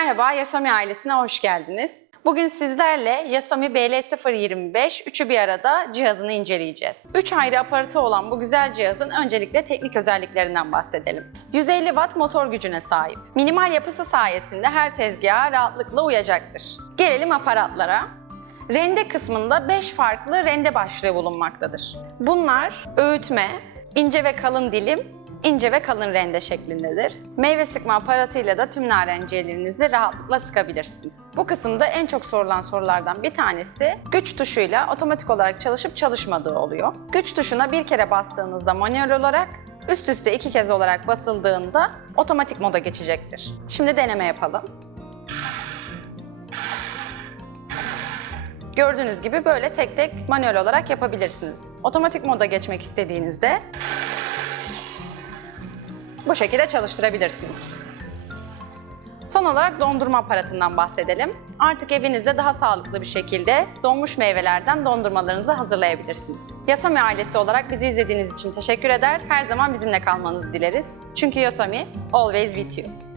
Merhaba, Yasomi ailesine hoş geldiniz. Bugün sizlerle Yasomi BL025 üçü bir arada cihazını inceleyeceğiz. 3 ayrı aparatı olan bu güzel cihazın öncelikle teknik özelliklerinden bahsedelim. 150 Watt motor gücüne sahip. Minimal yapısı sayesinde her tezgaha rahatlıkla uyacaktır. Gelelim aparatlara. Rende kısmında 5 farklı rende başlığı bulunmaktadır. Bunlar öğütme, ince ve kalın dilim, ince ve kalın rende şeklindedir. Meyve sıkma aparatıyla da tüm narenciyelerinizi rahatlıkla sıkabilirsiniz. Bu kısımda en çok sorulan sorulardan bir tanesi güç tuşuyla otomatik olarak çalışıp çalışmadığı oluyor. Güç tuşuna bir kere bastığınızda manuel olarak, üst üste iki kez olarak basıldığında otomatik moda geçecektir. Şimdi deneme yapalım. Gördüğünüz gibi böyle tek tek manuel olarak yapabilirsiniz. Otomatik moda geçmek istediğinizde bu şekilde çalıştırabilirsiniz. Son olarak dondurma aparatından bahsedelim. Artık evinizde daha sağlıklı bir şekilde donmuş meyvelerden dondurmalarınızı hazırlayabilirsiniz. Yasomi ailesi olarak bizi izlediğiniz için teşekkür eder. Her zaman bizimle kalmanızı dileriz. Çünkü Yasomi always with you.